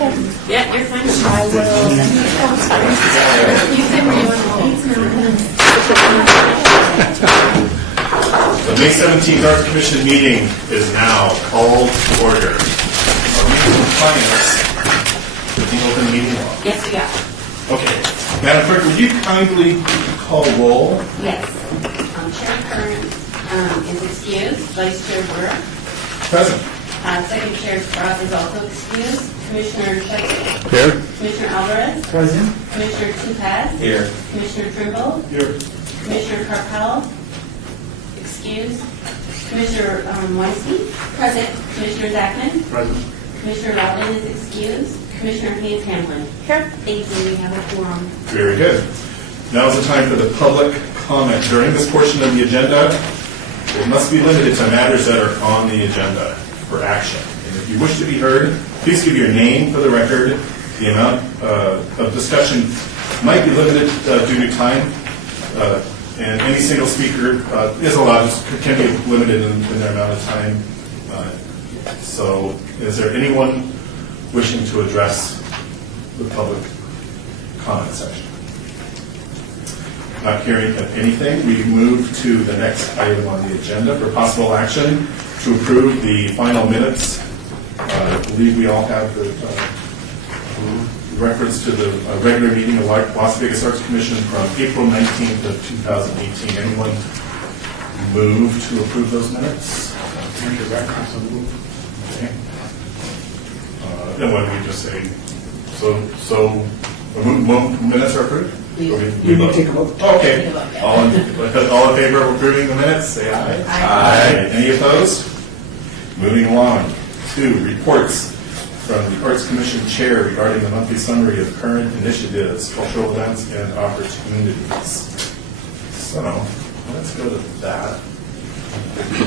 Yeah, you're fine. I will. You said where you want The May 17th Arts Commission meeting is now called to order. Are we in compliance with the open meeting law? Yes, we are. Okay. Madam Clerk, would you kindly call roll? Yes. Chair Kern is excused. Vice Chair Burr. Present. Second Chair Sprout is also excused. Commissioner Schweitzer. Here. Commissioner Alvarez. Present. Commissioner Tupaz. Here. Commissioner Trimble. Here. Commissioner Carpel. Excused. Commissioner Weinstein. Present. Commissioner Zachman. Present. Commissioner Loudon is excused. Commissioner Hayes Hamlin. Here. Thank you. We have a quorum. Very good. Now is the time for the public comment. During this portion of the agenda, it must be limited to matters that are on the agenda for action. And if you wish to be heard, please give your name for the record. The amount of discussion might be limited due to time, and any single speaker is allowed, can be limited in their amount of time. So is there anyone wishing to address the public comment section? Not hearing anything, we move to the next item on the agenda for possible action to approve the final minutes. I believe we all have the reference to the regular meeting of Las Vegas Arts Commission from April 19th of 2018. Anyone move to approve those minutes? Okay. Then what do we just say? So minutes are approved? You need to take a vote. Okay. All in favor of approving the minutes, say aye. Aye. Any opposed? Moving along to reports from the Arts Commission Chair regarding the monthly summary of current initiatives, cultural events, and opportunities. So, let's go to that.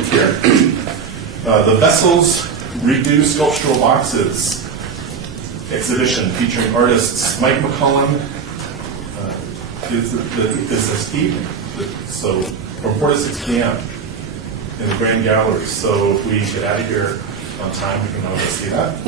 Here. The Vessels Redo Sculptural Boxes exhibition featuring artists Mike McCollum, is this evening, so from 4 to 6 p.m. in the Grand Gallery. So if we get out of here on time, we can all go see that.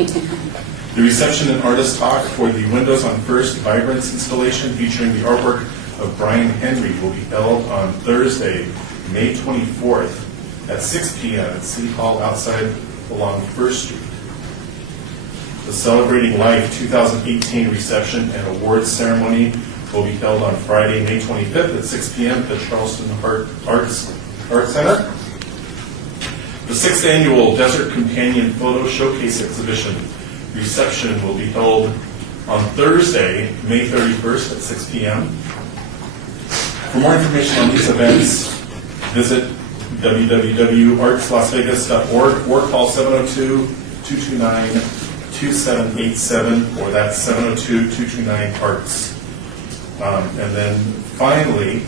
The reception and artist talk for the Windows on First Vibrance installation featuring the artwork of Brian Henry will be held on Thursday, May 24th at 6 p.m. at City Hall outside along First Street. The Celebrating Life 2018 reception and awards ceremony will be held on Friday, May 25th at 6 p.m. at the Charleston Arts Center. The 6th Annual Desert Companion Photo Showcase Exhibition reception will be held on Thursday, May 31st at 6 p.m. For more information on these events, visit www.artslasvegas.org or call 702-229-2787, or that's 702-229-ARTS. And then finally,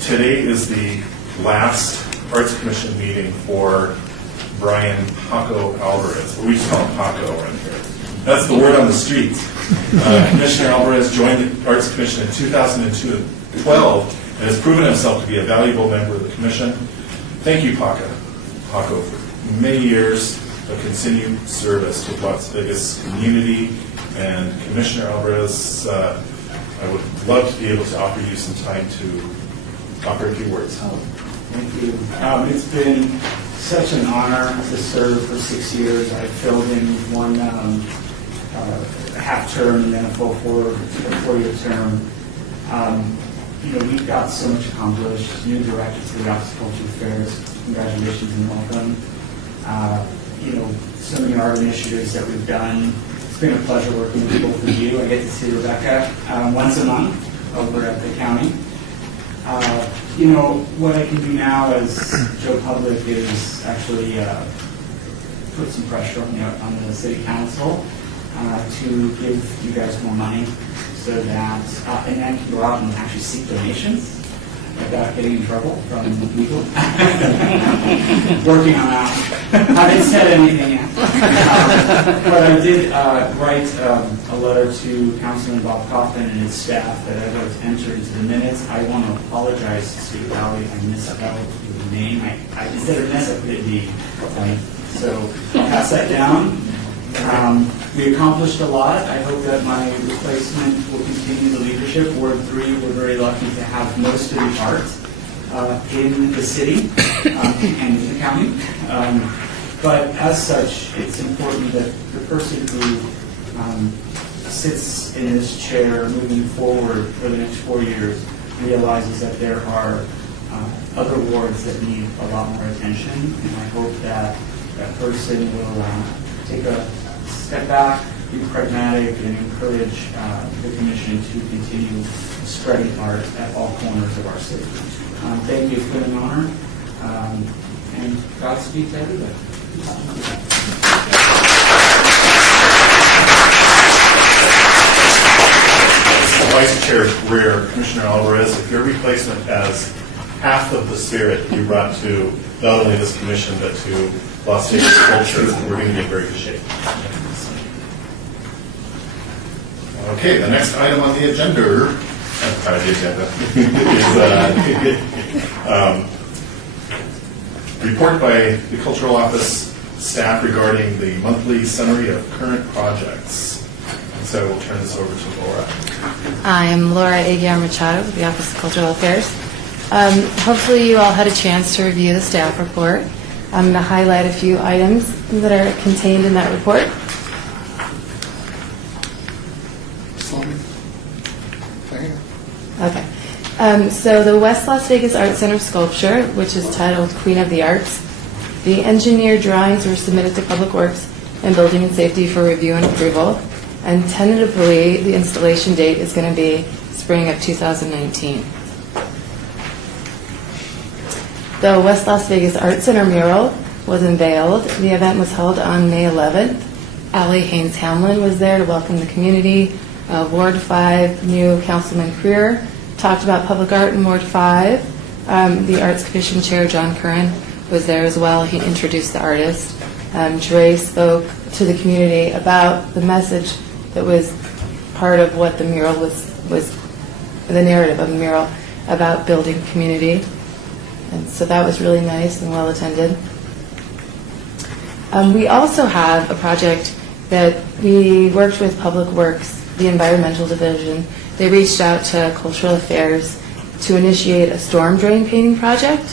today is the last Arts Commission meeting for Brian Paco Alvarez. We just call him Paco around here. That's the word on the street. Commissioner Alvarez joined the Arts Commission in 2012 and has proven himself to be a valuable member of the Commission. Thank you, Paco, for many years of continued service to the Las Vegas community. And Commissioner Alvarez, I would love to be able to offer you some time to offer a few words. Thank you. It's been such an honor to serve for 6 years. I filled in one half term and then a full four-year term. We've got so much accomplished. New director to the Office of Cultural Affairs. Congratulations and welcome. So many art initiatives that we've done. It's been a pleasure working with both of you. I get to see Rebecca once a month over at the county. What I can do now as Joe Public is actually put some pressure on the city council to give you guys more money so that, and then can go out and actually seek donations without getting in trouble from legal. Working on that. I haven't said anything yet. But I did write a letter to Councilman Bob Coffin and his staff that I was entered into the minutes. I want to apologize to Sweet Valley. I misspelled the name. I instead of miss, I put it D. So I'll pass that down. We accomplished a lot. I hope that my replacement will continue the leadership. Ward 3, we're very lucky to have most of the art in the city and in the county. But as such, it's important that the person who sits in this chair moving forward for the next 4 years realizes that there are other wards that need a lot more attention, and I hope that that person will take a step back, be pragmatic, and encourage the commission to continue spreading art at all corners of our city. Thank you. It's been an honor, and Godspeed to everybody. Vice Chair Greer, Commissioner Alvarez, if your replacement has half of the spirit you brought to not only this commission but to Las Vegas culture, we're going to be in very good shape. Okay, the next item on the agenda, is report by the Cultural Office staff regarding the monthly summary of current projects. And so we'll turn this over to Laura. I am Laura Aguiar Machado with the Office of Cultural Affairs. Hopefully you all had a chance to review the staff report. I'm going to highlight a few items that are contained in that report. Okay. So the West Las Vegas Art Center sculpture, which is titled Queen of the Arts, the engineered drawings were submitted to Public Works and Building and Safety for review and approval. And tentatively, the installation date is going to be spring of 2019. The West Las Vegas Art Center mural was unveiled. The event was held on May 11th. Allie Haynes Hamlin was there to welcome the community. Ward 5 new Councilman Creer talked about public art in Ward 5. The Arts Commission Chair John Curran was there as well. He introduced the artist. Dre spoke to the community about the message that was part of what the mural was the narrative of the mural about building community. And so that was really nice and well attended. We also have a project that we worked with Public Works, the Environmental Division. They reached out to Cultural Affairs to initiate a storm drain painting project.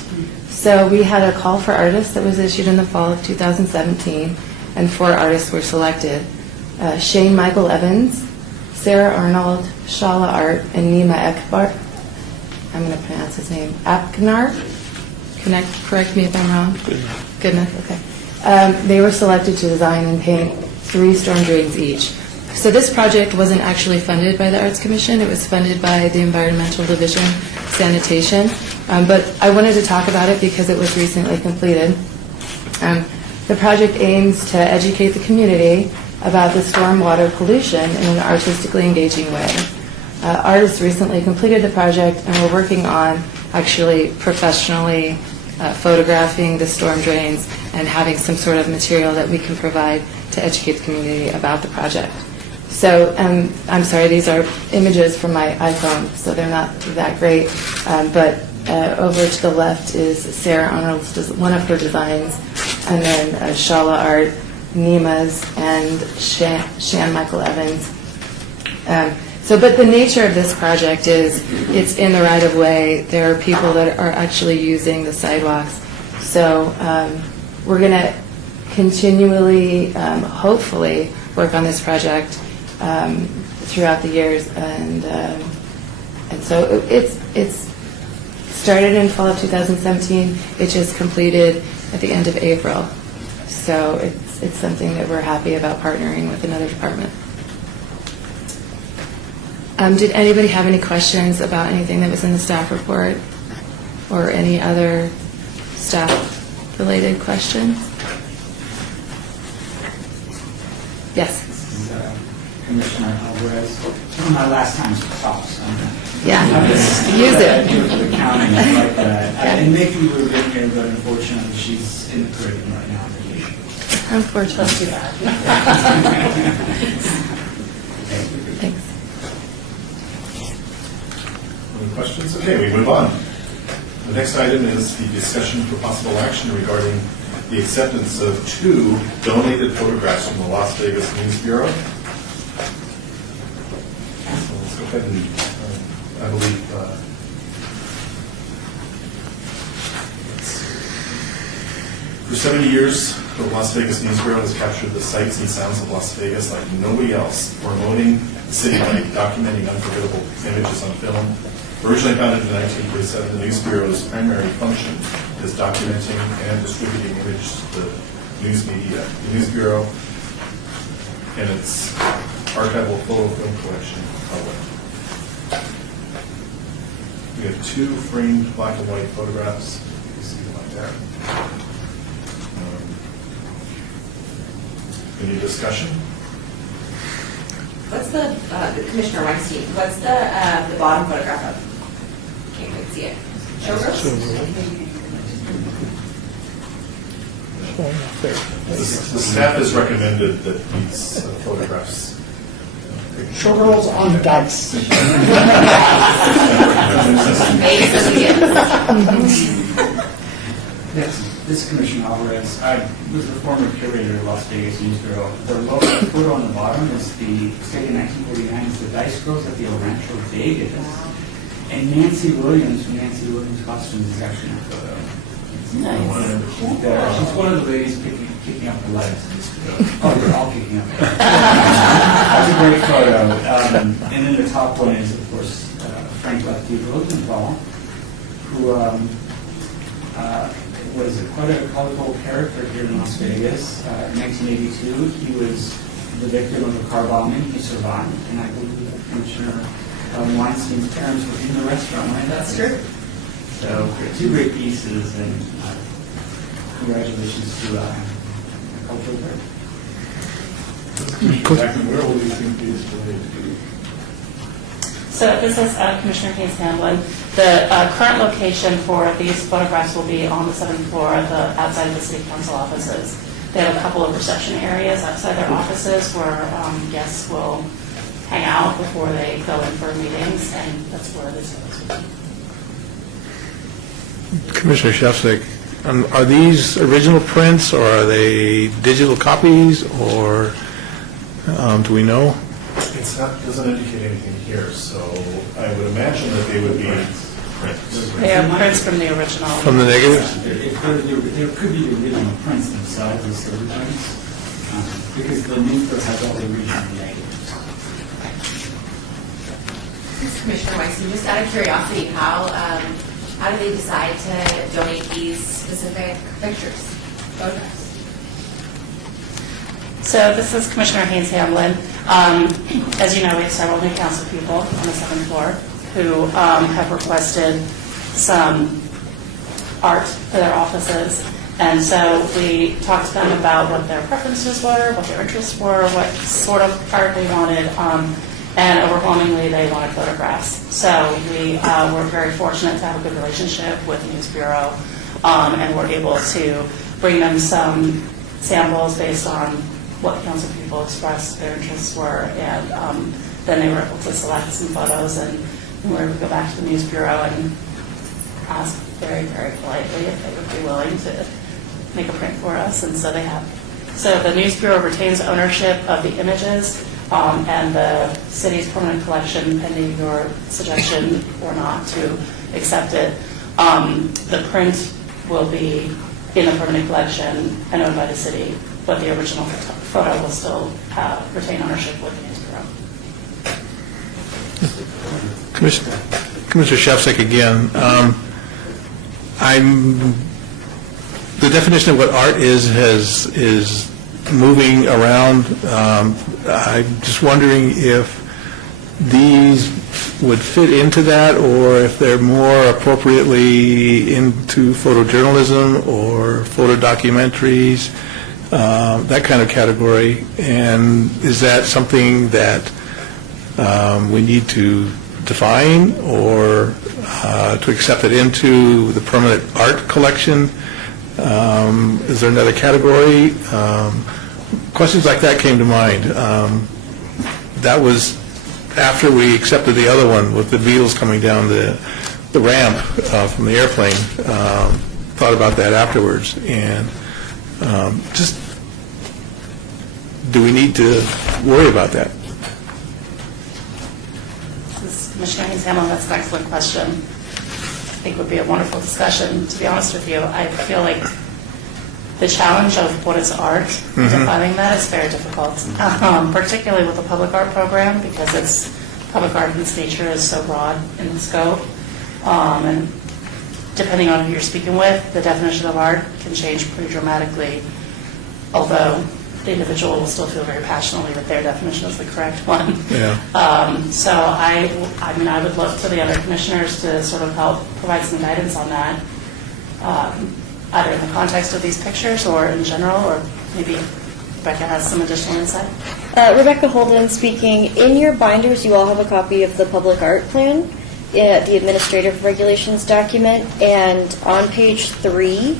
So we had a call for artists that was issued in the fall of 2017, and 4 artists were selected. Shane Michael Evans, Sarah Arnold, Shala Art, and Nima Ekbar. I'm going to pronounce his name. Apknar? Correct me if I'm wrong. Goodness, okay. They were selected to design and paint 3 storm drains each. So this project wasn't actually funded by the Arts Commission. It was funded by the Environmental Division, Sanitation. But I wanted to talk about it because it was recently completed. The project aims to educate the community about the stormwater pollution in an artistically engaging way. Artists recently completed the project, and we're working on actually professionally photographing the storm drains and having some sort of material that we can provide to educate the community about the project. So I'm sorry, these are images from my iPhone, so they're not that great. But over to the left is Sarah Arnold's, one of her designs, and then Shala Art, Nima's, and Shan Michael Evans. But the nature of this project is it's in the right-of-way. There are people that are actually using the sidewalks. So we're going to continually, hopefully, work on this project throughout the years. And so it's started in fall of 2017. It just completed at the end of April. So it's something that we're happy about partnering with another department. Did anybody have any questions about anything that was in the staff report or any other staff-related questions? Yes. This is Commissioner Alvarez. It's one of my last times to talk, so Yeah, I'm just use it. the county like that. And Nikki would have been here, but unfortunately she's in the Caribbean right now on vacation. Unfortunately. Thanks. Any questions? Okay, we move on. The next item is the discussion for possible action regarding the acceptance of 2 donated photographs from the Las Vegas News Bureau. So let's go ahead and, I believe, for 70 years, the Las Vegas News Bureau has captured the sights and sounds of Las Vegas like nobody else, promoting the city by documenting unforgettable images on film. Originally founded in 1947, the News Bureau's primary function is documenting and distributing images to the news media. The News Bureau and its archival photo film collection public. We have 2 framed black and white photographs. You see them like that. Any discussion? What's the Commissioner Weinstein, what's the bottom photograph of? Can't quite see it. Showgirls? The staff has recommended that these photographs. Showgirls on dice. Maybe somebody Yes, this is Commissioner Alvarez. I was the former curator of Las Vegas News Bureau. The logo photo on the bottom is the state in 1949 is the Dice Girls at the El Rancho Vegas. And Nancy Williams from Nancy Williams Costumes is actually in the photo. She's one of the ladies kicking up the legs. Oh, they're all kicking up. That's a great photo. And then the top one is, of course, Frank Lefty Rosenthal, who was quite a colorful character here in Las Vegas. In 1982, he was the victim of a car bombing. He survived, and I believe that Commissioner Weinstein's parents were in the restaurant when that's true. So, 2 great pieces, and congratulations to Cultural Fair. Exactly where will these things be displayed? So this is Commissioner Hayes Hamlin. The current location for these photographs will be on the 7th floor outside of the City Council offices. They have a couple of reception areas outside their offices where guests will hang out before they go in for meetings, and that's where this is. Commissioner Shefczyk, are these original prints, or are they digital copies, or do we know? It's not, doesn't indicate anything here, so I would imagine that they would be prints. They are prints from the original. From the negatives? There could be the original prints themselves as silver prints, because the newspaper has all the original negatives. Commissioner Weinstein, just out of curiosity, how do they decide to donate these specific pictures, photographs? So this is Commissioner Hayes Hamlin. As you know, we have several new council people on the 7th floor who have requested some art for their offices. And so we talked to them about what their preferences were, what their interests were, what sort of art they wanted, and overwhelmingly they wanted photographs. So we were very fortunate to have a good relationship with the News Bureau, and we're able to bring them some samples based on what the council people expressed their interests were, and then they were able to select some photos, and we were able to go back to the News Bureau and ask very, very politely if they would be willing to make a print for us, and so they have. So the News Bureau retains ownership of the images, and the city's permanent collection, pending your suggestion or not to accept it. The print will be in the permanent collection and owned by the city, but the original photo will still retain ownership with the News Bureau. Commissioner Shefczyk again. The definition of what art is moving around. I'm just wondering if these would fit into that, or if they're more appropriately into photojournalism or photo documentaries, that kind of category. And is that something that we need to define, or to accept it into the permanent art collection? Is there another category? Questions like that came to mind. That was after we accepted the other one with the Beatles coming down the ramp from the airplane. Thought about that afterwards, and Just, do we need to worry about that? This is Commissioner Haynes Hamlin, that's an excellent question. I think would be a wonderful discussion. To be honest with you, I feel like the challenge of what is art, defining that is very difficult, particularly with the public art program, because public art in its nature is so broad in scope. And depending on who you're speaking with, the definition of art can change pretty dramatically, although the individual will still feel very passionately that their definition is the correct one. Yeah. So I mean, I would look to the other commissioners to sort of help provide some guidance on that, either in the context of these pictures or in general, or maybe Rebecca has some additional insight. Rebecca Holden speaking. In your binders, you all have a copy of the public art plan, the administrative regulations document, and on page 3,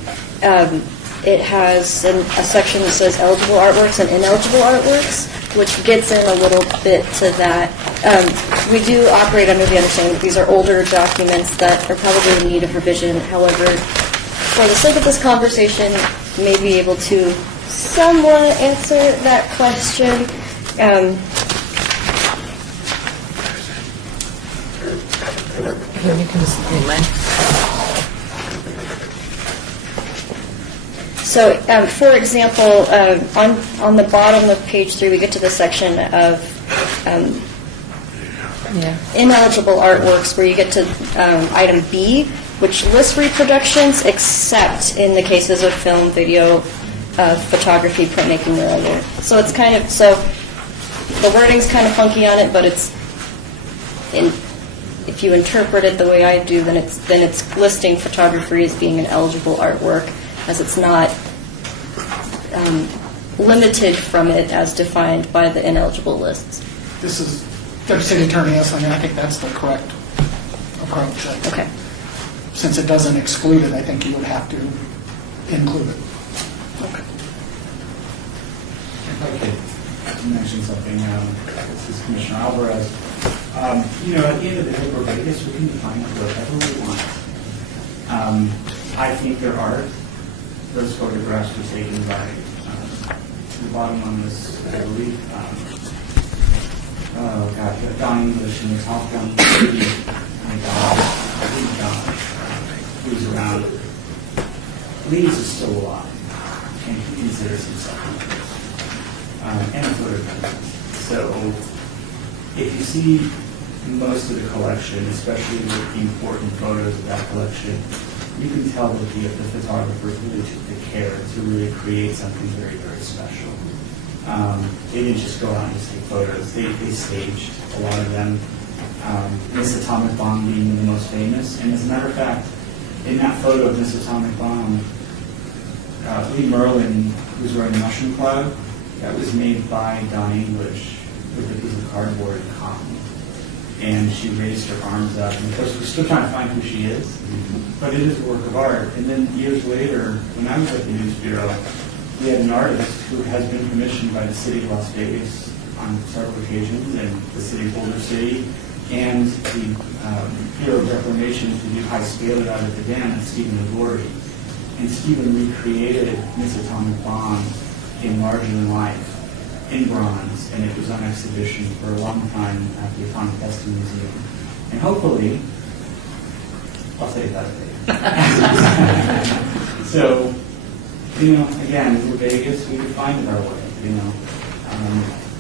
it has a section that says eligible artworks and ineligible artworks, which gets in a little bit to that. We do operate under the understanding that these are older documents that are probably in need of revision. However, for the sake of this conversation, may be able to somewhat answer that question. So, for example, on the bottom of page 3, we get to the section of ineligible artworks, where you get to item B, which lists reproductions, except in the cases of film, video, photography, printmaking, or other. So it's kind of, the wording's kind of funky on it, but if you interpret it the way I do, then it's listing photography as being an eligible artwork, as it's not limited from it as defined by the ineligible lists. This is, Deputy City Attorney Esling, I think that's the correct approach. Okay. Since it doesn't exclude it, I think you would have to include it. If I could mention something, this is Commissioner Alvarez. At the end of the day, we're Vegas, we can define it whatever we want. I think there are. Those photographs were taken by the bottom on this, I believe, Don English and the top one, who's around. Leeds is still alive, and he considers himself and a photographer. So if you see most of the collection, especially the important photos of that collection, you can tell that the photographers really took the care to really create something very, very special. They didn't just go out and just take photos. They staged a lot of them. Miss Atomic Bomb being the most famous. And as a matter of fact, in that photo of Miss Atomic Bomb, Lee Merlin, who's wearing a mushroom cloud, that was made by Don English with a piece of cardboard and cotton. And she raised her arms up. And of course, we're still trying to find who she is. But it is a work of art. And then years later, when I was at the News Bureau, we had an artist who has been commissioned by the city of Las Vegas on several occasions, and the city of Boulder City, and the Bureau of Reclamation to do high scale it out of the dam, and Stephen LaGorry. And Stephen recreated Miss Atomic Bomb in larger than life, in bronze, and it was on exhibition for a long time at the Atomic Testing Museum. And hopefully, I'll say that later. So, again, we're Vegas, we can find it our way,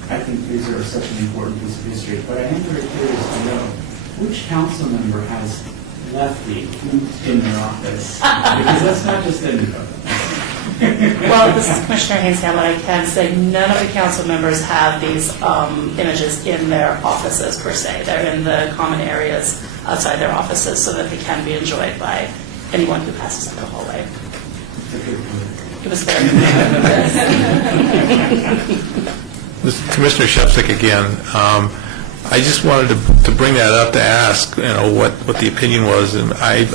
I think these are such an important piece of history, but I am very curious to know which council member has Lefty in their office, because that's not just anybody. Well, this is Commissioner Haynes Hamlin. I can say none of the council members have these images in their offices per se. They're in the common areas outside their offices so that they can be enjoyed by anyone who passes up the hallway. It was there. This is Commissioner Shepsick again. I just wanted to bring that up to ask, what the opinion was, and I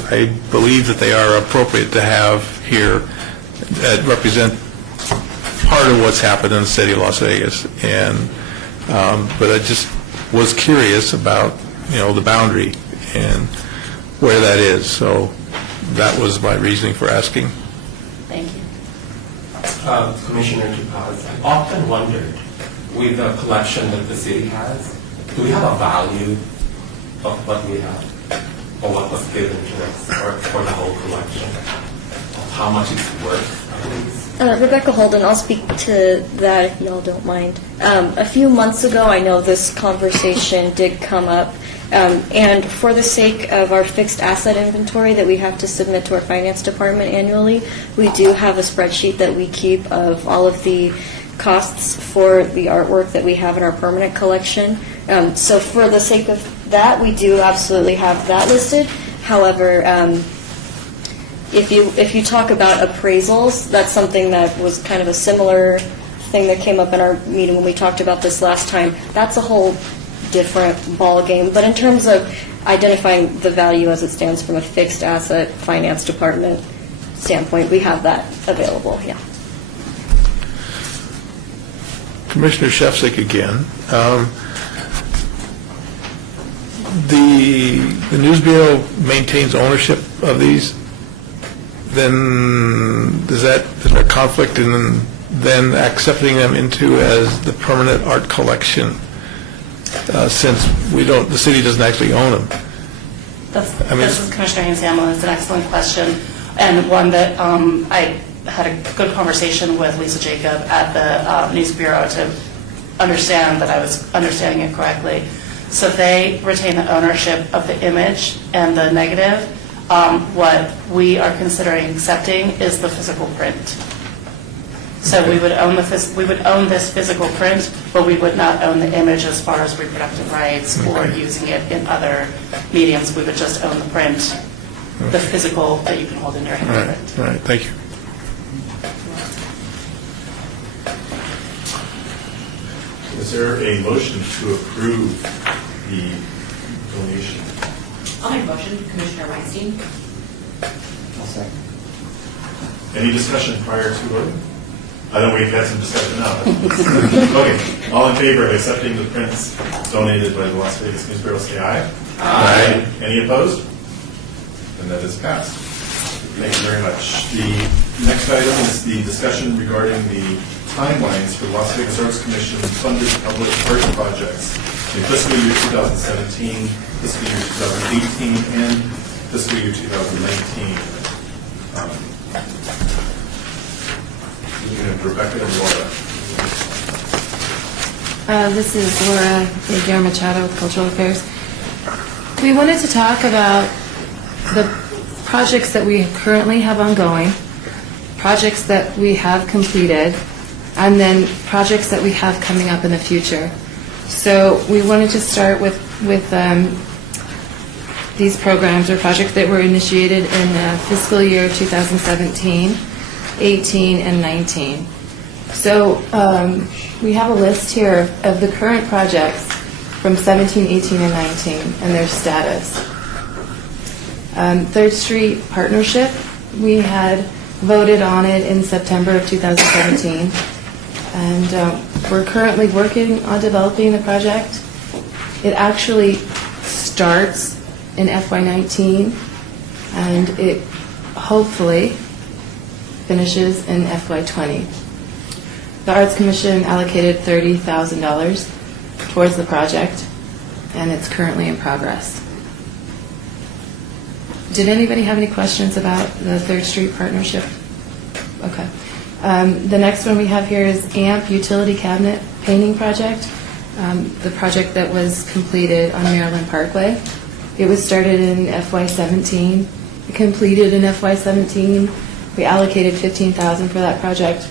believe that they are appropriate to have here that represent part of what's happened in the city of Las Vegas. But I just was curious about, the boundary and where that is. So that was my reasoning for asking. Thank you. Commissioner Tupaz, I often wondered, with the collection that the city has, do we have a value of what we have, or what was given to us, or for the whole collection, of how much it's worth, at least? Rebecca Holden, I'll speak to that if y'all don't mind. A few months ago, I know this conversation did come up, and for the sake of our fixed asset inventory that we have to submit to our finance department annually, we do have a spreadsheet that we keep of all of the costs for the artwork that we have in our permanent collection. So for the sake of that, we do absolutely have that listed. However, if you talk about appraisals, that's something that was kind of a similar thing that came up in our meeting when we talked about this last time. That's a whole different ball game. But in terms of identifying the value as it stands from a fixed asset finance department standpoint, we have that available. Yeah. Commissioner Shefzik again. The News Bureau maintains ownership of these. Then is there a conflict in then accepting them into as the permanent art collection, since the city doesn't actually own them? This is Commissioner Haynes-Hamlin. It's an excellent question, and one that I had a good conversation with Lisa Jacob at the News Bureau to understand that I was understanding it correctly. So they retain the ownership of the image and the negative. What we are considering accepting is the physical print. So we would own this physical print, but we would not own the image as far as reproductive rights or using it in other mediums. We would just own the print, the physical that you can hold in your hand. All right. Thank you. Is there a motion to approve the donation? I'll make a motion, Commissioner Weinstein. I'll second. Any discussion prior to voting? I know we've had some discussion now. Okay, all in favor of accepting the prints donated by the Las Vegas News Bureau, say aye. Aye. Any opposed? And that is passed. Thank you very much. The next item is the discussion regarding the timelines for Las Vegas Arts Commission funded public art projects in fiscal year 2017, fiscal year 2018, and fiscal year 2019. Rebecca and Laura. This is Laura Aguirre Machado with Cultural Affairs. We wanted to talk about the projects that we currently have ongoing, projects that we have completed, and then projects that we have coming up in the future. So we wanted to start with these programs or projects that were initiated in fiscal year 2017, 18, and 19. So we have a list here of the current projects from 17, 18, and 19 and their status. Third Street Partnership, we had voted on it in September of 2017, and we're currently working on developing the project. It actually starts in FY19, and it hopefully finishes in FY20. The Arts Commission allocated $30,000 towards the project, and it's currently in progress. Did anybody have any questions about the Third Street Partnership? Okay. The next one we have here is AMP Utility Cabinet Painting Project, the project that was completed on Maryland Parkway. It was started in FY17, completed in FY17. We allocated $15,000 for that project,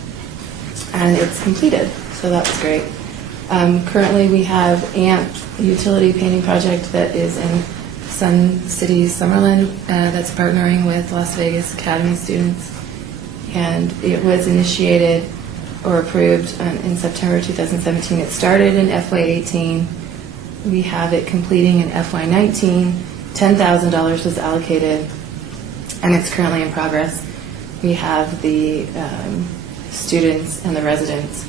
and it's completed, so that's great. Currently, we have AMP Utility Painting Project that is in Sun City, Summerlin, that's partnering with Las Vegas Academy students, and it was initiated or approved in September 2017. It started in FY18. We have it completing in FY19. $10,000 was allocated, and it's currently in progress. We have the students and the residents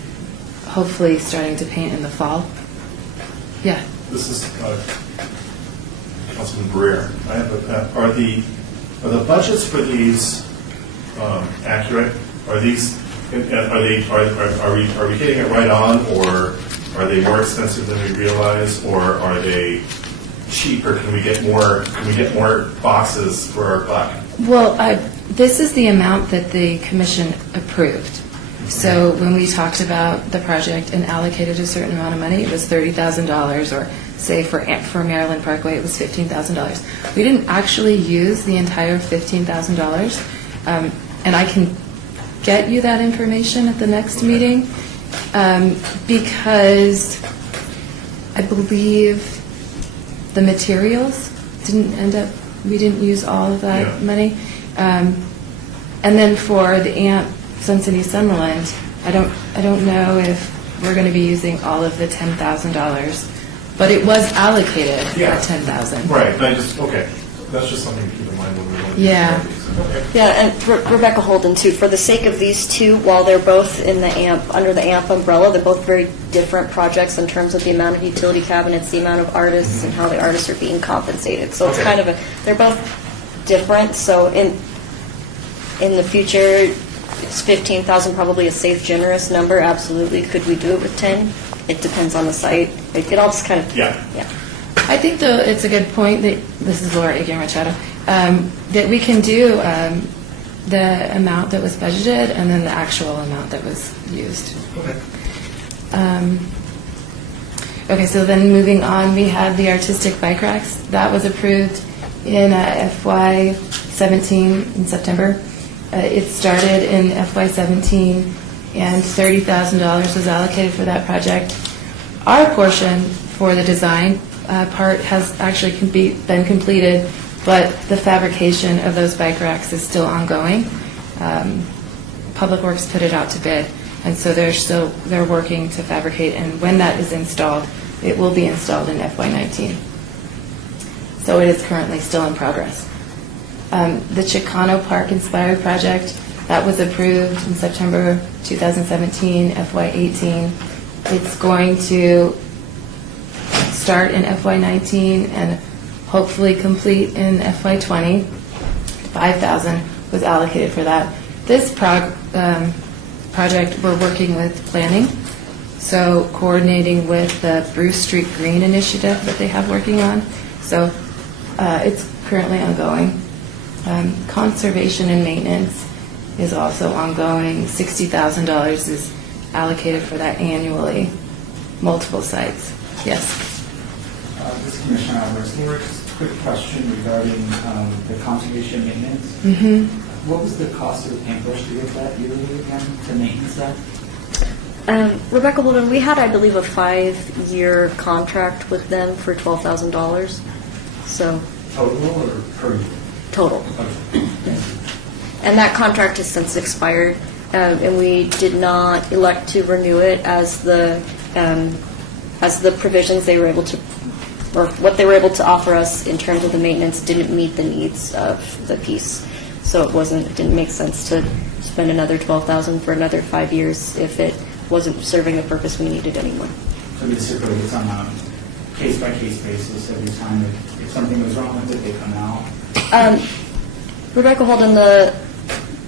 hopefully starting to paint in the fall. Yeah. This is Councilman Breer. I have are the budgets for these accurate? Are these Are we hitting it right on, or are they more expensive than we realize, or are they cheaper? Can we get more boxes for our buck? Well, this is the amount that the commission approved. So when we talked about the project and allocated a certain amount of money, it was $30,000, or say for Maryland Parkway, it was $15,000. We didn't actually use the entire $15,000, and I can get you that information at the next meeting, because I believe the materials we didn't use all of that money. And then for the AMP Sun City Summerland, I don't know if we're going to be using all of the $10,000, but it was allocated at $10,000. Right. Okay. That's just something to keep in mind when we're looking Yeah. at these. Okay. Yeah, and Rebecca Holden too. For the sake of these two, while they're both in the under the AMP umbrella, they're both very different projects in terms of the amount of utility cabinets, the amount of artists, and how the artists are being compensated. So it's kind of they're both different. So in the future, it's 15,000 probably a safe, generous number. Absolutely, could we do it with 10? It depends on the site. It all just kind of Yeah. I think, though, it's a good point that, this is Laura Egan Machado, that we can do the amount that was budgeted and then the actual amount that was used. Okay, so then moving on, we have the artistic bike racks. That was approved in FY17 in September. It started in FY17, and $30,000 was allocated for that project. Our portion for the design part has actually been completed, but the fabrication of those bike racks is still ongoing. Public Works put it out to bid, and so they're working to fabricate, and when that is installed, it will be installed in FY19. So it is currently still in progress. The Chicano Park Inspired project, that was approved in September 2017, FY18. It's going to start in FY19 and hopefully complete in FY20. $5,000 was allocated for that. This project, we're working with planning, so coordinating with the Bruce Street Green initiative that they have working on. So it's currently ongoing. Conservation and maintenance is also ongoing. $60,000 is allocated for that annually, multiple sites. Yes. This is Commissioner Alvarez. Laura, just a quick question regarding the conservation maintenance. Mm-hmm. What was the cost of the paintbrush to get that yearly again, to maintenance that? Rebecca Holden, we had, I believe, a 5-year contract with them for $12,000. So Total or per year? total. And that contract has since expired, and we did not elect to renew it as the provisions they were able to, or what they were able to offer us in terms of the maintenance didn't meet the needs of the piece. So it didn't make sense to spend another $12,000 for another 5 years if it wasn't serving a purpose we needed anymore. So basically, it's on a case-by-case basis every time. If something goes wrong with it, they come out. Rebecca Holden,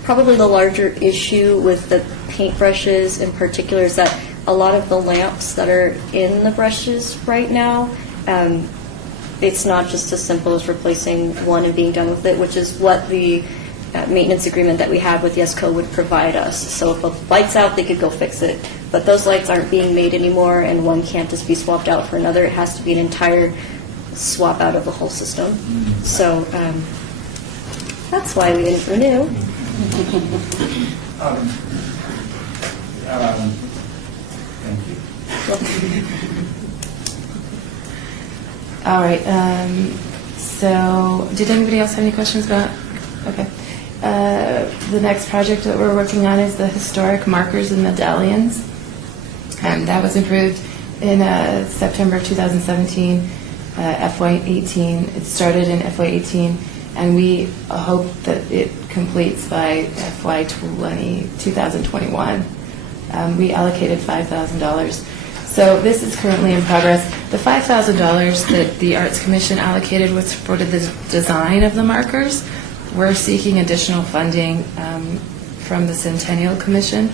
probably the larger issue with the paintbrushes in particular is that a lot of the lamps that are in the brushes right now, it's not just as simple as replacing one and being done with it, which is what the maintenance agreement that we had with YESCO would provide us. So if a light's out, they could go fix it. But those lights aren't being made anymore, and one can't just be swapped out for another. It has to be an entire swap out of the whole system. So that's why we didn't renew. Thank you. All right. So did anybody else have any questions about? Okay. The next project that we're working on is the historic markers and medallions. That was approved in September 2017, FY18. It started in FY18, and we hope that it completes by FY2021. We allocated $5,000. So this is currently in progress. The $5,000 that the Arts Commission allocated was for the design of the markers. We're seeking additional funding from the Centennial Commission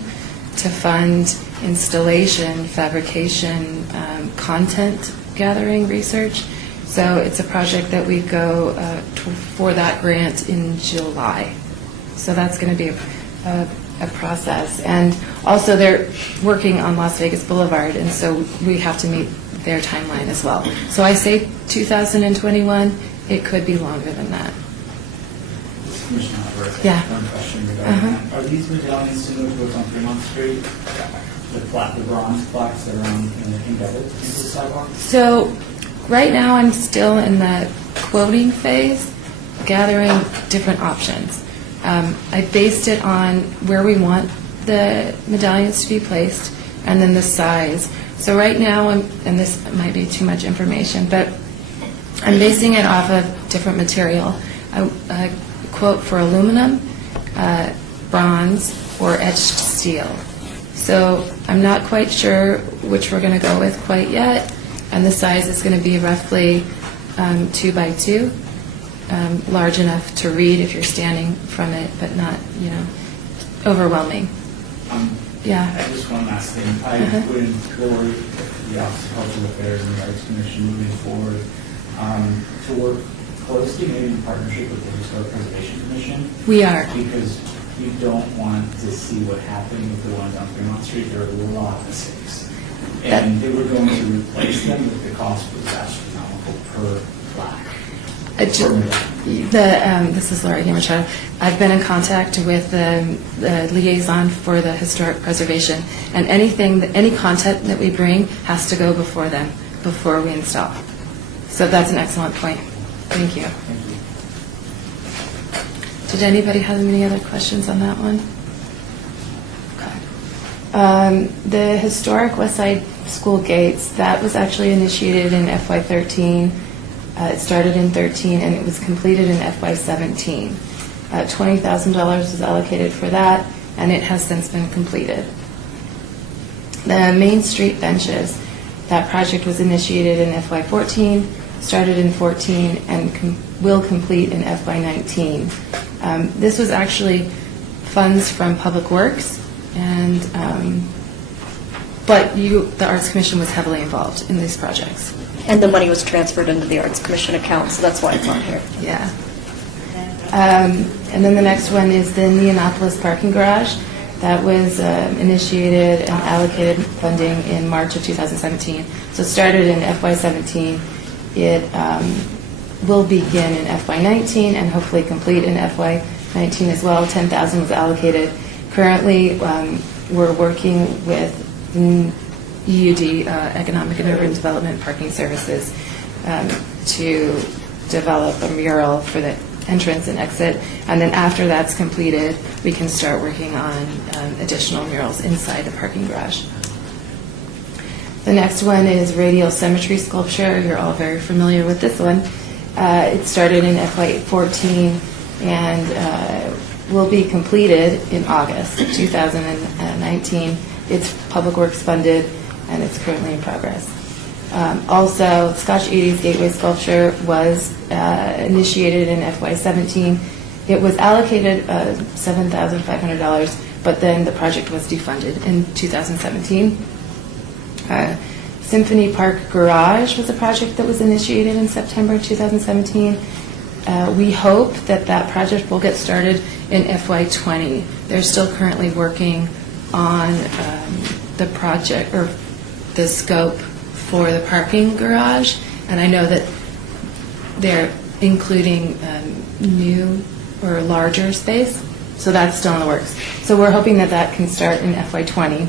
to fund installation, fabrication, content gathering research. So it's a project that we go for that grant in July. So that's going to be a process. And also they're working on Las Vegas Boulevard, and so we have to meet their timeline as well. So I say 2021, it could be longer than that. Commissioner Alvarez, Yeah. one question regarding that. Are these medallions similar to what's on Fremont Street? The bronze plaques that are embedded into the sidewalk? So right now I'm still in the quoting phase, gathering different options. I based it on where we want the medallions to be placed and then the size. So right now, and this might be too much information, but I'm basing it off of different material. I quote for aluminum, bronze, or etched steel. So I'm not quite sure which we're going to go with quite yet, and the size is going to be roughly 2 by 2, large enough to read if you're standing from it, but not, overwhelming. Yeah. I just one last thing. I would implore the Office of Cultural Affairs and the Arts Commission moving forward to work closely, maybe in partnership with the Historic Preservation Commission. We are. Because you don't want to see what happened with the ones on Fremont Street. There are a lot of mistakes. And they were going to replace them, but the cost was astronomical per plaque. This is Laura Yamashita. I've been in contact with the liaison for the Historic Preservation, and any content that we bring has to go before them, before we install. So that's an excellent point. Thank you. Did anybody have any other questions on that one? Okay. The historic West Side School gates, that was actually initiated in FY13. It started in 13 and it was completed in FY17. $20,000 was allocated for that, and it has since been completed. The Main Street benches, that project was initiated in FY14, started in 14, and will complete in FY19. This was actually funds from Public Works, and but the Arts Commission was heavily involved in these projects. And the money was transferred into the Arts Commission account, so that's why it's on here. Yeah. And then the next one is the Neonopolis parking garage. That was initiated and allocated funding in March of 2017. So it started in FY17. It will begin in FY19 and hopefully complete in FY19 as well. $10,000 was allocated. Currently, we're working with EUD, Economic and Urban Development Parking Services, to develop a mural for the entrance and exit, and then after that's completed, we can start working on additional murals inside the parking garage. The next one is radial symmetry sculpture. You're all very familiar with this one. It started in FY14 and will be completed in August of 2019. It's Public Works funded, and it's currently in progress. Also, Scotch 80s Gateway Sculpture was initiated in FY17. It was allocated $7,500, but then the project was defunded in 2017. Symphony Park Garage was a project that was initiated in September 2017. We hope that that project will get started in FY20. They're still currently working on the project or the scope for the parking garage, and I know that they're including new or larger space, so that's still in the works. So we're hoping that that can start in FY20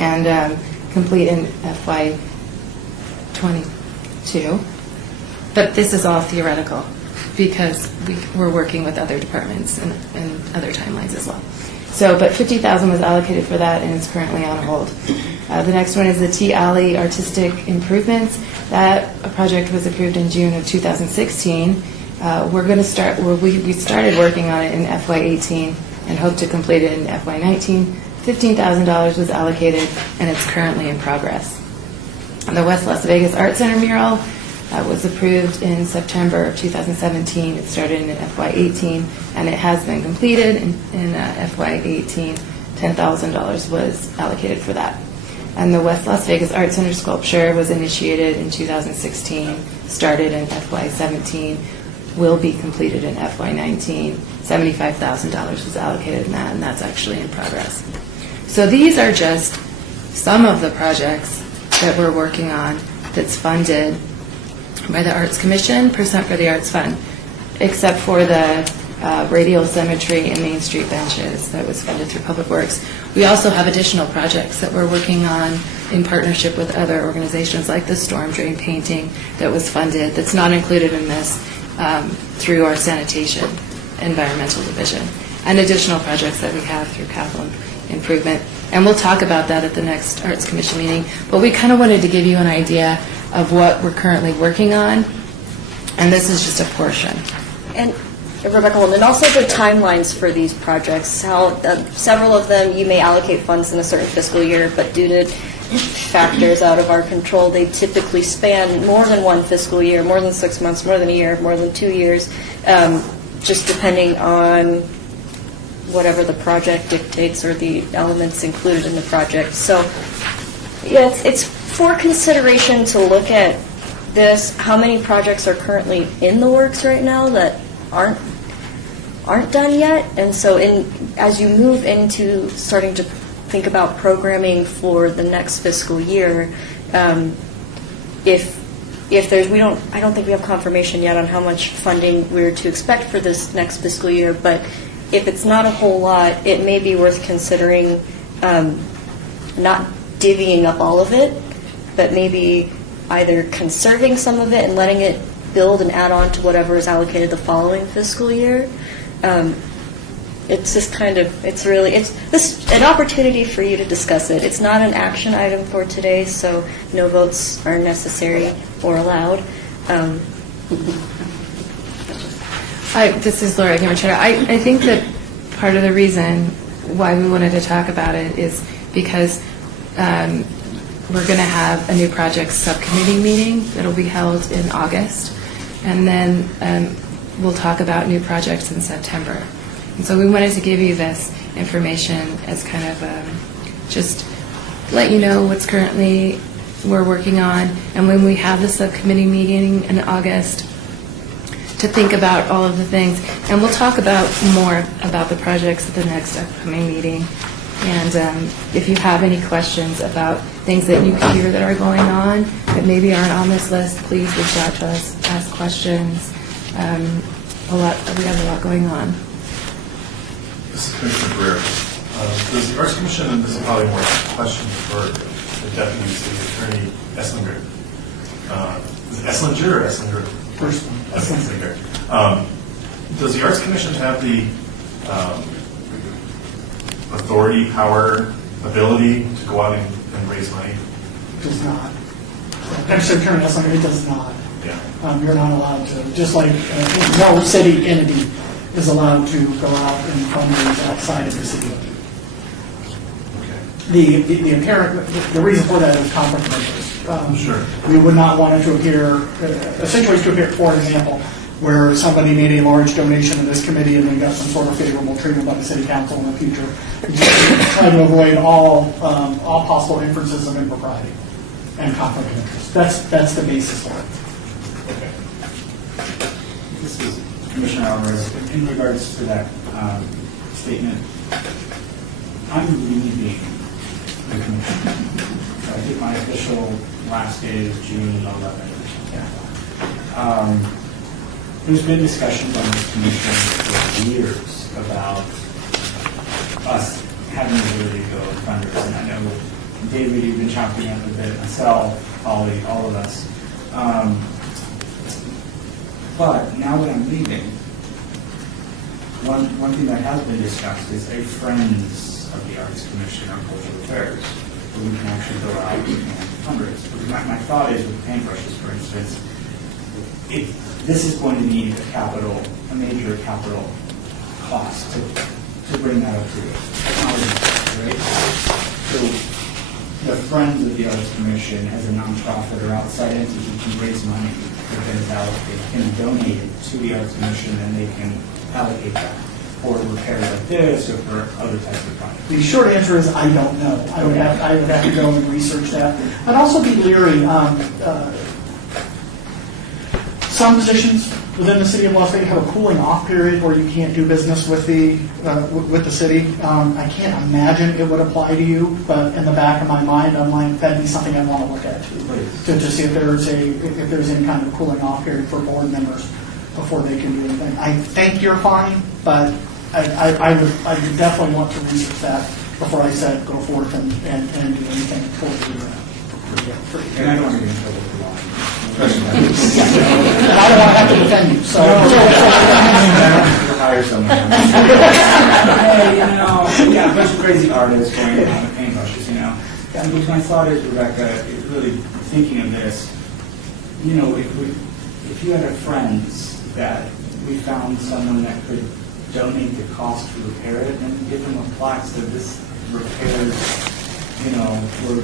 and complete in FY22. But this is all theoretical because we're working with other departments and other timelines as well. So, but $50,000 was allocated for that, and it's currently on hold. The next one is the Tea Alley Artistic Improvements. That project was approved in June of 2016. We're going to start. We started working on it in FY18 and hope to complete it in FY19. $15,000 was allocated, and it's currently in progress. The West Las Vegas Art Center mural was approved in September of 2017. It started in FY18, and it has been completed in FY18. $10,000 was allocated for that. And the West Las Vegas Art Center sculpture was initiated in 2016, started in FY17, will be completed in FY19. $75,000 was allocated in that, and that's actually in progress. So these are just some of the projects that we're working on that's funded by the Arts Commission, percent for the Arts Fund, except for the radial symmetry and Main Street benches that was funded through Public Works. We also have additional projects that we're working on in partnership with other organizations, like the storm drain painting that was funded, that's not included in this, through our sanitation environmental division, and additional projects that we have through capital improvement. And we'll talk about that at the next Arts Commission meeting. But we kind of wanted to give you an idea of what we're currently working on, and this is just a portion. And Rebecca Holden, and also the timelines for these projects, how several of them you may allocate funds in a certain fiscal year, but due to factors out of our control, they typically span more than one fiscal year, more than 6 months, more than a year, more than 2 years, just depending on whatever the project dictates or the elements included in the project. So yeah, it's for consideration to look at this, how many projects are currently in the works right now that aren't done yet. And so as you move into starting to think about programming for the next fiscal year, if there's, I don't think we have confirmation yet on how much funding we're to expect for this next fiscal year, but if it's not a whole lot, it may be worth considering not divvying up all of it, but maybe either conserving some of it and letting it build and add on to whatever is allocated the following fiscal year. It's just kind of, it's this an opportunity for you to discuss it. It's not an action item for today, so no votes are necessary or allowed. This is Laura Gamarchetta. I think that part of the reason why we wanted to talk about it is because we're going to have a new projects subcommittee meeting that will be held in August, and then we'll talk about new projects in September. And so we wanted to give you this information as kind of just let you know what's currently we're working on, and when we have the subcommittee meeting in August, to think about all of the things. And we'll talk about more about the projects at the next upcoming meeting. And if you have any questions about things that you hear that are going on that maybe aren't on this list, please reach out to us, ask questions. We have a lot going on. This is Commissioner Brewer. Does the Arts Commission, and this is probably more a question for the Deputy City Attorney Esslinger. Is it Esslinger or Esslinger? First one. Esslinger. Does the Arts Commission have the authority, power, ability to go out and raise money? Does not. Actually, Attorney Esslinger, it does not. Yeah. You're not allowed to. Just like no city entity is allowed to go out and fundraise outside of the city. Okay. The reason for that is conflict of interest. Sure. We would not want it to appear, a situation to appear, for example, where somebody made a large donation to this committee and then got some sort of favorable treatment by the city council in the future. Trying to avoid all possible inferences of impropriety and conflict of interest. That's the basis for it. Okay. This is Commissioner Alvarez. In regards to that statement, I'm leaving the commission. I think my official last day is June 11th. Yeah. There's been discussions on this commission for years about us having the ability to go fundraise. And I know, David, you've been chomping at the bit, myself, Holly, all of us. But now that I'm leaving, one thing that has been discussed is a Friends of the Arts Commission on Cultural Affairs, where we can actually go out and fundraise. Because my thought is with paintbrushes, for instance, this is going to need a major capital cost to bring that up to technology, right? So the Friends of the Arts Commission, as a nonprofit or outside entity, can raise money that then is allocated, can donate it to the Arts Commission, and they can allocate that. for repairs like this or for other types of projects? The short answer is I don't know. I would have to go and research that. I'd also be leery. Some positions within the city of Las Vegas have a cooling off period where you can't do business with the city. I can't imagine it would apply to you, but in the back of my mind, I'm like, that'd be something I'd want to look at too, to see if there's any kind of cooling off period for board members before they can do anything. I think you're fine, but I would definitely want to research that before I said go forth and do anything for And I don't want to get in trouble for lying. and I don't want to have to defend you, so. Hire someone. Hey, yeah, a bunch of crazy artists going around with paintbrushes, And which my thought is, Rebecca, is really thinking of this, if you had a friends that we found someone that could donate the cost to repair it and give them a plaque that this repairs, were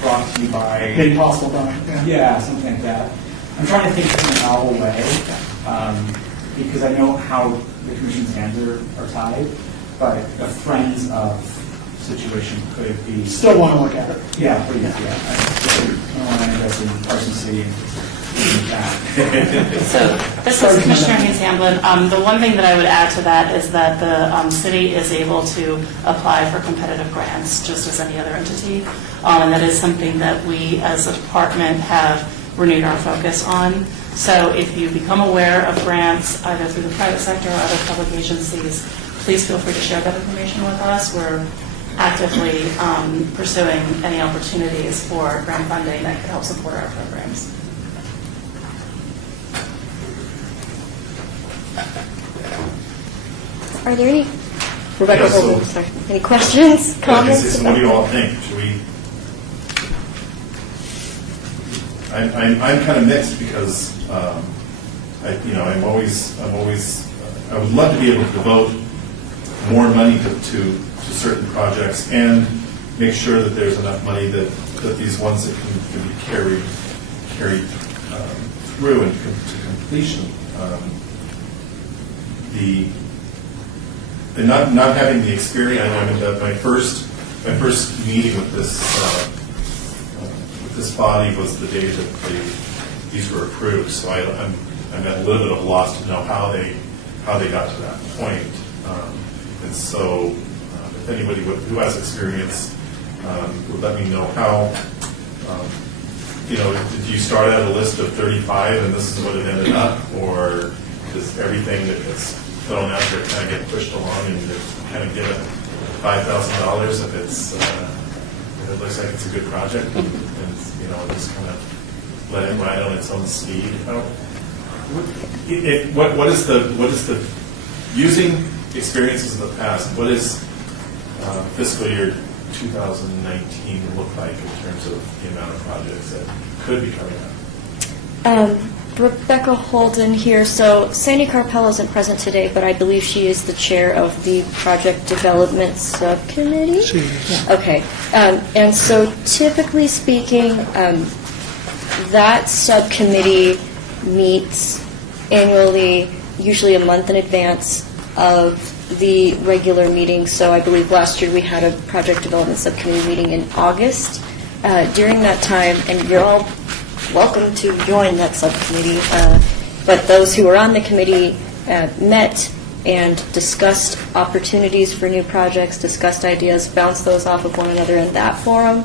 brought to you by... Made possible by, Yeah, something like that. I'm trying to think in a novel way, because I know how the commission's hands are tied, but a friends of situation could be... Still want to look at it. Yeah, please, yeah. I don't want to invest in Carson City and that. So this is Commissioner Haynes Hamblin. The one thing that I would add to that is that the city is able to apply for competitive grants just as any other entity. And that is something that we as a department have renewed our focus on. So if you become aware of grants either through the private sector or other public agencies, please feel free to share that information with us. We're actively pursuing any opportunities for grant funding that could help support our programs. Are there any, Rebecca, Yeah, so- hold on, sorry. Any questions, comments? What do you all think? Should we? I'm kind of mixed because I would love to be able to devote more money to certain projects and make sure that there's enough money that these ones that can be carried through and to completion. And not having the experience. I mean, my first meeting with this body was the day that these were approved. So I'm at a little bit of a loss to know how they got to that point. And so, if anybody who has experience would let me know how. Did you start at a list of 35 and this is what it ended up, or does everything that gets thrown out there kind of get pushed along and kind of get $5,000 if if it looks like it's a good project and just kind of let it ride on its own speed? What is the using experiences of the past? What is fiscal year 2019 look like in terms of the amount of projects that could be coming up? Rebecca Holden here. So Sandy Carpello isn't present today, but I believe she is the chair of the Project Development Subcommittee. Okay. And so typically speaking, that subcommittee meets annually, usually a month in advance of the regular meeting. So I believe last year we had a Project Development Subcommittee meeting in August. During that time, and you're all welcome to join that subcommittee, but those who were on the committee met and discussed opportunities for new projects, discussed ideas, bounced those off of one another in that forum,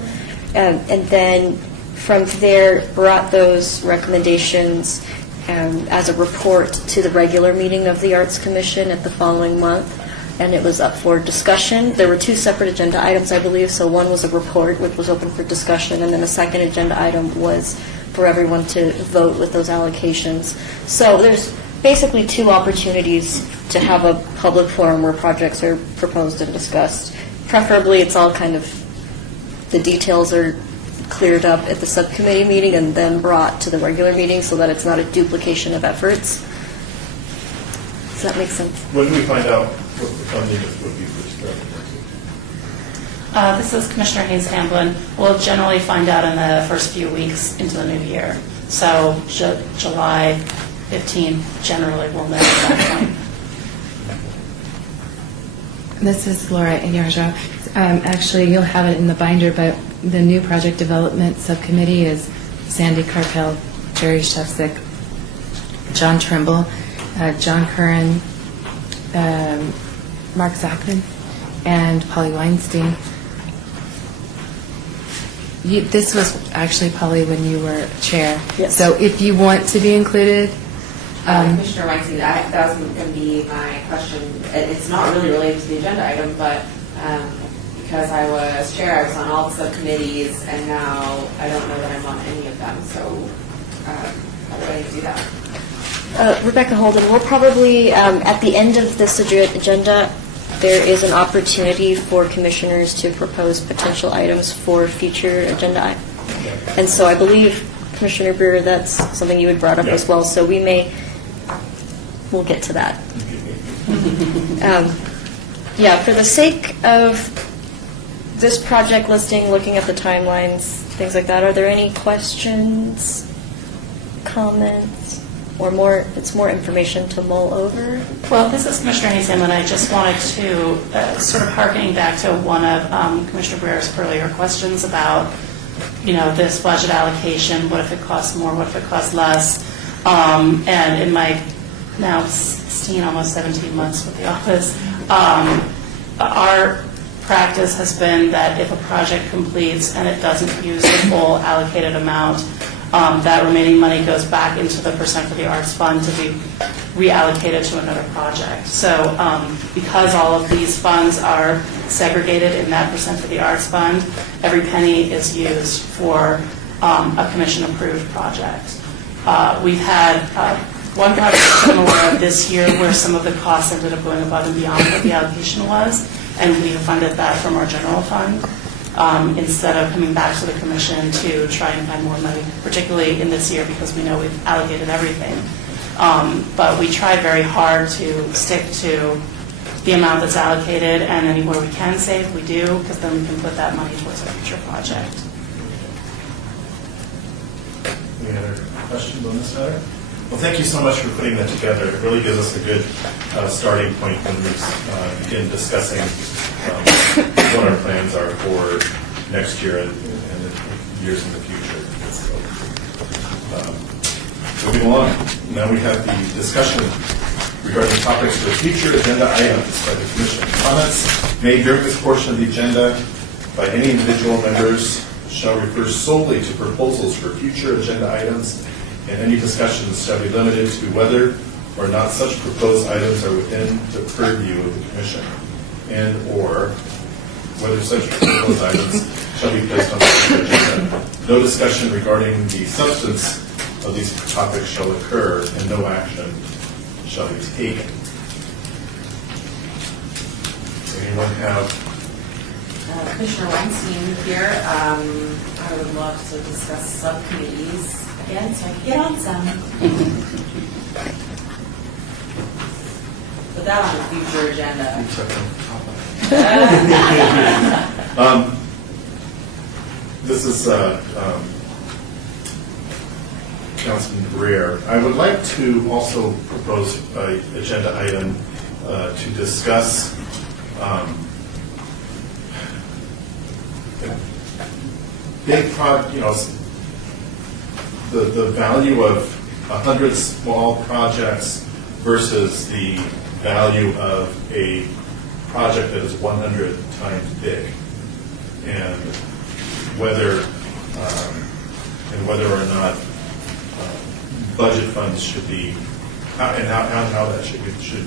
and then from there brought those recommendations as a report to the regular meeting of the Arts Commission at the following month, and it was up for discussion. There were two separate agenda items, I believe, so one was a report, which was open for discussion, and then the second agenda item was for everyone to vote with those allocations. So there's basically two opportunities to have a public forum where projects are proposed and discussed. Preferably, it's all kind of, the details are cleared up at the subcommittee meeting and then brought to the regular meeting so that it's not a duplication of efforts. Does that make sense? When do we find out what the funding would be for 2019? This is Commissioner Haynes Hamblin. We'll generally find out in the first few weeks into the new year. So July 15th, generally we'll know at that point. This is Laura Yarja. Actually, you'll have it in the binder, but the new project development subcommittee is Sandy Carpel, Jerry Shefsick, John Trimble, John Curran, Mark Zachman, and Polly Weinstein. This was actually, Polly, when you were chair. Yes. So if you want to be included, Commissioner Weinstein, that was going to be my question. It's not really related to the agenda item, but because I was chair, I was on all the subcommittees, and now I don't know that I'm on any of them. So how do I do that? Rebecca Holden, we'll probably, at the end of this agenda, there is an opportunity for commissioners to propose potential items for future agenda items. And so I believe, Commissioner Brewer, that's something you had brought up as well, so we'll get to that. Yeah, for the sake of this project listing, looking at the timelines, things like that, are there any questions, comments, or more? It's more information to mull over. Well, this is Commissioner Hayes, and I just wanted to, sort of harkening back to one of Commissioner Brewer's earlier questions about, this budget allocation, what if it costs more, what if it costs less? And in my now 16, almost 17 months with the office, our practice has been that if a project completes and it doesn't use the full allocated amount, that remaining money goes back into the Percent for the Arts Fund to be reallocated to another project. So because all of these funds are segregated in that Percent for the Arts Fund, every penny is used for a commission-approved project. We've had one project I'm aware of this year where some of the costs ended up going above and beyond what the allocation was, and we funded that from our general fund. Instead of coming back to the commission to try and find more money, particularly in this year because we know we've allocated everything. But we tried very hard to stick to the amount that's allocated, and anywhere we can save, we do, because then we can put that money towards a future project. Any other questions on this matter? Well, thank you so much for putting that together. It really gives us a good starting point when we begin discussing what our plans are for next year and the years in the future. So, moving along, now we have the discussion regarding topics for future agenda items by the Commission. Comments made during this portion of the agenda by any individual members shall refer solely to proposals for future agenda items, and any discussions shall be limited to whether or not such proposed items are within the purview of the Commission, and or whether such proposed items shall be placed on the future agenda. No discussion regarding the substance of these topics shall occur, and no action shall be taken. Anyone have? Commissioner Weinstein here. I would love to discuss subcommittees again, so I can get on some. Put that on the future agenda. This is Councilman Greer. I would like to also propose an agenda item to discuss big the value of 100 small projects versus the value of a project that is 100 times big, and whether or not budget funds should be, and how that should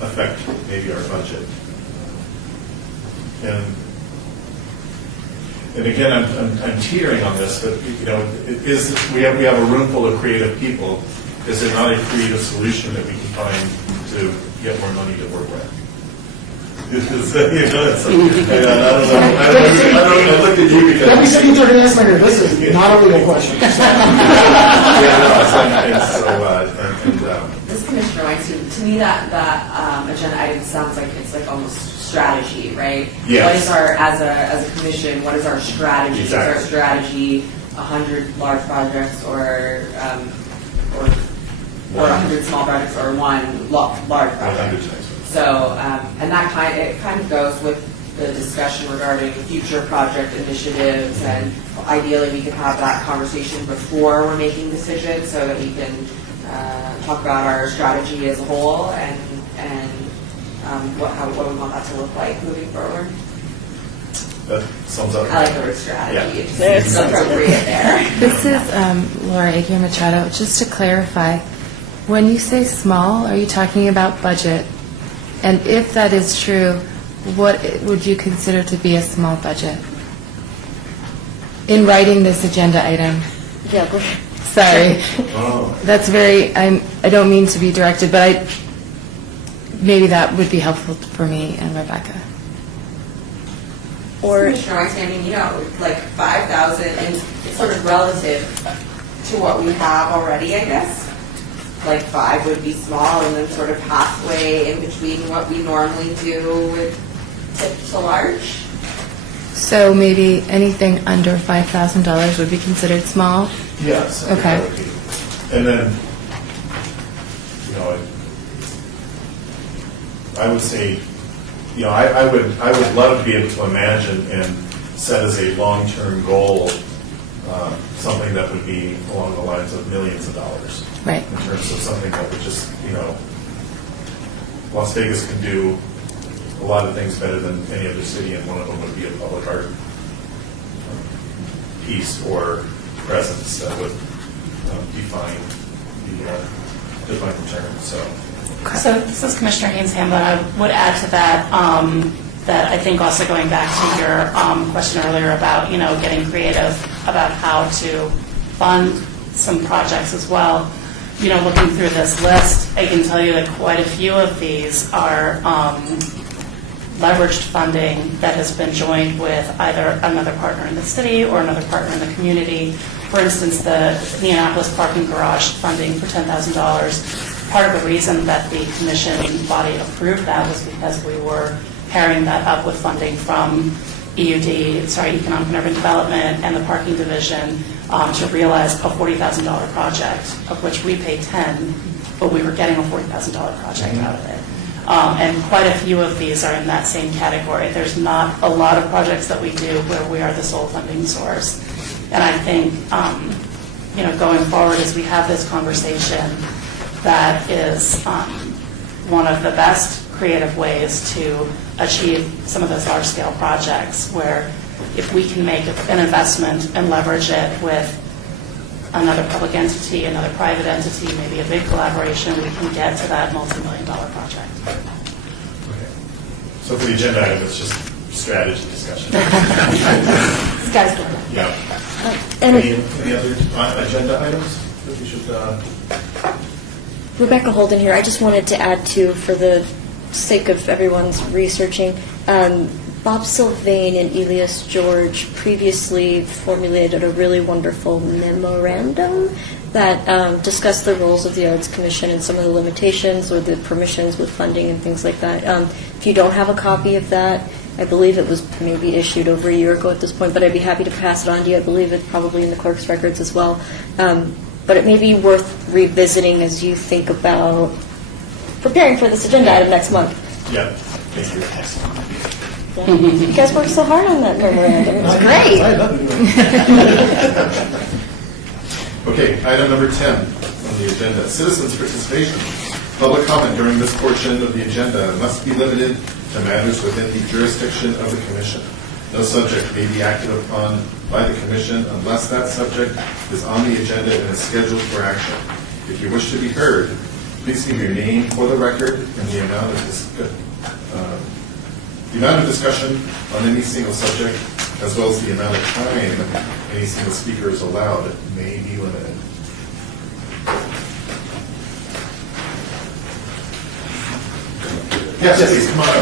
affect maybe our budget. And again, I'm teetering on this, but we have a room full of creative people. Is there not a creative solution that we can find to get more money to work with? I looked at you because Let me see if they're going to answer later. This is not a legal question. This Commissioner Weinstein, to me that agenda item sounds like it's like almost strategy, right? Yes. What is our, as a commission, what is our strategy? Exactly. Is our strategy 100 large projects or 100 small projects or one large project? 100 times. So, and it kind of goes with the discussion regarding future project initiatives, and ideally we could have that conversation before we're making decisions so that we can talk about our strategy as a whole and what we want that to look like moving forward. That sums up. I like the word strategy. Yeah. It's appropriate there. This is Laura Aguirre Machado. Just to clarify, when you say small, are you talking about budget? And if that is true, what would you consider to be a small budget? In writing this agenda item. Yeah, Sorry. Oh. That's I don't mean to be directed, but maybe that would be helpful for me and Rebecca. or Commissioner Weinstein, I mean, like 5,000, and it's sort of relative to what we have already, I guess. Like 5 would be small, and then sort of halfway in between what we normally do with tip to large. So maybe anything under $5,000 would be considered small? Yes. I think Okay. that would be. And then, I would say, I would love to be able to imagine and set as a long-term goal something that would be along the lines of millions of dollars. Right. In terms of something that would just, Las Vegas can do a lot of things better than any other city, and one of them would be a public art piece or presence that would define the term. So this is Commissioner Haynes Hamlin. I would add to that, that I think also going back to your question earlier about, getting creative about how to fund some projects as well. Looking through this list, I can tell you that quite a few of these are leveraged funding that has been joined with either another partner in the city or another partner in the community. For instance, the Indianapolis Parking Garage funding for $10,000. Part of the reason that the commission body approved that was because we were pairing that up with funding from Economic and Urban Development and the Parking Division to realize a $40,000 project, of which we paid $10,000, but we were getting a $40,000 project out of it. And quite a few of these are in that same category. There's not a lot of projects that we do where we are the sole funding source. And I think, going forward as we have this conversation, that is one of the best creative ways to achieve some of those large-scale projects, where if we can make an investment and leverage it with another public entity, another private entity, maybe a big collaboration, we can get to that multi-million-dollar project. Okay. So for the agenda item, it's just strategy discussion. Sky's the limit. Yeah. and Any other agenda items that we should? Rebecca Holden here. I just wanted to add to, for the sake of everyone's researching, Bob Sylvain and Elias George previously formulated a really wonderful memorandum that discussed the roles of the Arts Commission and some of the limitations or the permissions with funding and things like that. If you don't have a copy of that, I believe it was maybe issued over a year ago at this point, but I'd be happy to pass it on to you. I believe it's probably in the clerk's records as well. But it may be worth revisiting as you think about preparing for this agenda item next month. Yeah. Thank you. Yeah. You guys worked so hard on that memorandum. It was great. Okay, item number 10 on the agenda, citizens' participation. Public comment during this portion of the agenda must be limited to matters within the jurisdiction of the Commission. No subject may be acted upon by the Commission unless that subject is on the agenda and is scheduled for action. If you wish to be heard, please give your name for the record, and the amount of discussion on any single subject, as well as the amount of time any single speaker is allowed, may be limited. Yes, please, come on up.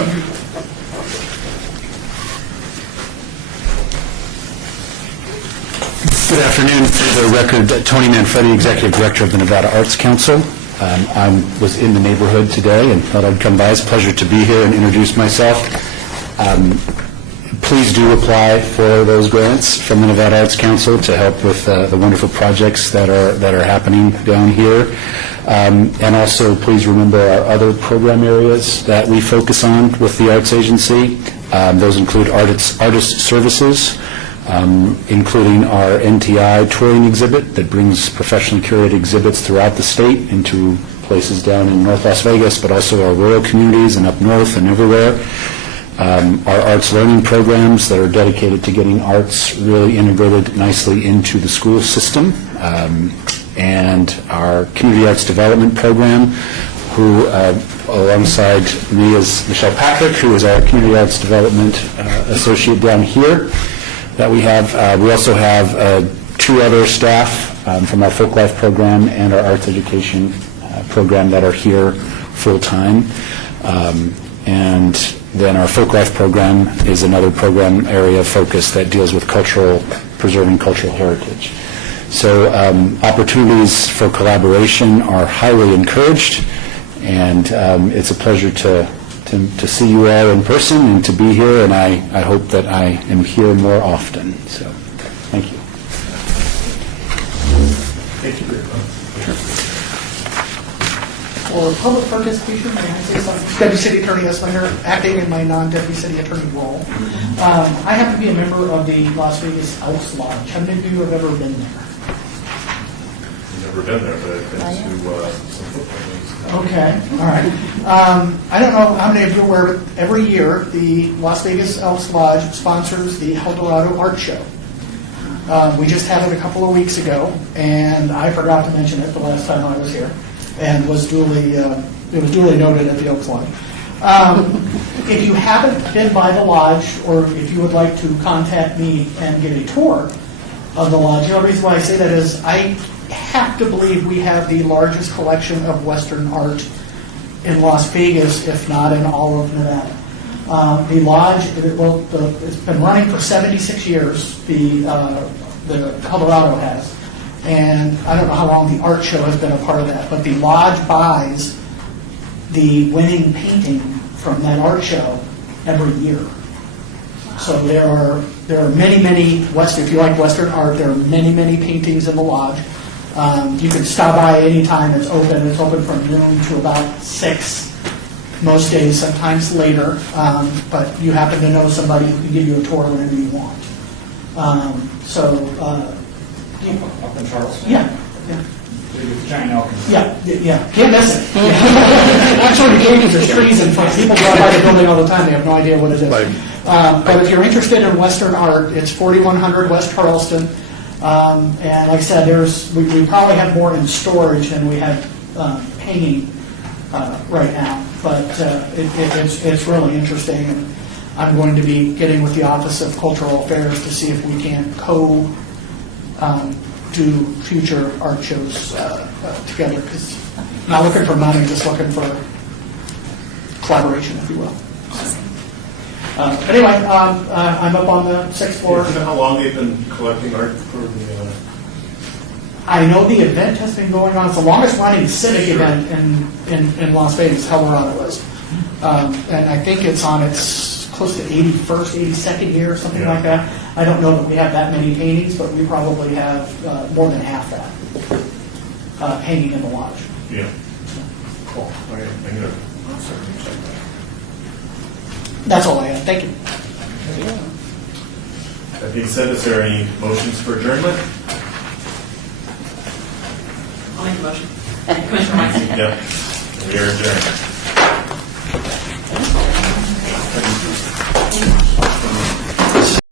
Good afternoon. For the record, Tony Manfredi, Executive Director of the Nevada Arts Council. I was in the neighborhood today and thought I'd come by. It's a pleasure to be here and introduce myself. Please do apply for those grants from the Nevada Arts Council to help with the wonderful projects that are happening down here. And also, please remember our other program areas that we focus on with the Arts Agency. Those include artist services, including our NTI touring exhibit that brings professionally curated exhibits throughout the state into places down in North Las Vegas, but also our rural communities and up north and everywhere. Our arts learning programs that are dedicated to getting arts really integrated nicely into the school system. And our community arts development program, who alongside me is Michelle Patrick, who is our community arts development associate down here that we have. We also have 2 other staff from our Folk Life program and our arts education program that are here full-time. And then our Folk Life program is another program area of focus that deals with preserving cultural heritage. So opportunities for collaboration are highly encouraged, and it's a pleasure to see you all in person and to be here, and I hope that I am here more often. So, thank you. Thank you very much. For public participation, may I say something? Deputy City Attorney Eslinger, acting in my non-Deputy City Attorney role. I happen to be a member of the Las Vegas Elks Lodge. How many of you have ever been there? Never been there, but I've been to some football games. Okay, all right. I don't know how many of you are aware, but every year, the Las Vegas Elks Lodge sponsors the El Dorado Art Show. We just had it a couple of weeks ago, and I forgot to mention it the last time I was here, and was duly noted at the Elks Lodge. If you haven't been by the lodge, or if you would like to contact me and get a tour of the lodge, the only reason why I say that is I have to believe we have the largest collection of Western art in Las Vegas, if not in all of Nevada. The lodge, it's been running for 76 years, the Colorado has, and I don't know how long the art show has been a part of that, but the lodge buys the winning painting from that art show every year. So there are many, if you like Western art, there are many paintings in the lodge. You can stop by anytime. It's open. It's open from noon to about 6 most days, sometimes later. But you happen to know somebody who can give you a tour whenever you want. Up in Charleston? Yeah. With giant elk. Yeah. Can't miss it. Actually, the paintings are trees in front. People drive by the building all the time. They have no idea what it is. But if you're interested in Western art, it's 4100 West Charleston. And like I said, we probably have more in storage than we have hanging right now. But it's really interesting. And I'm going to be getting with the Office of Cultural Affairs to see if we can do future art shows together. Because I'm not looking for money, just looking for collaboration, if you will. Anyway, I'm up on the 6th floor. Do you know how long they've been collecting art for the... I know the event has been going on. It's the longest running civic event in Las Vegas, El Dorado is. And I think it's on its close to 81st, 82nd year or something like that. I don't know that we have that many paintings, but we probably have more than half that hanging in the lodge. Yeah. Cool. I'm going to certainly check that. That's all I have. Thank you. That being said, is there any motions for adjournment? I'll make a motion. Commissioner Weinstein. Yep. We are adjourned.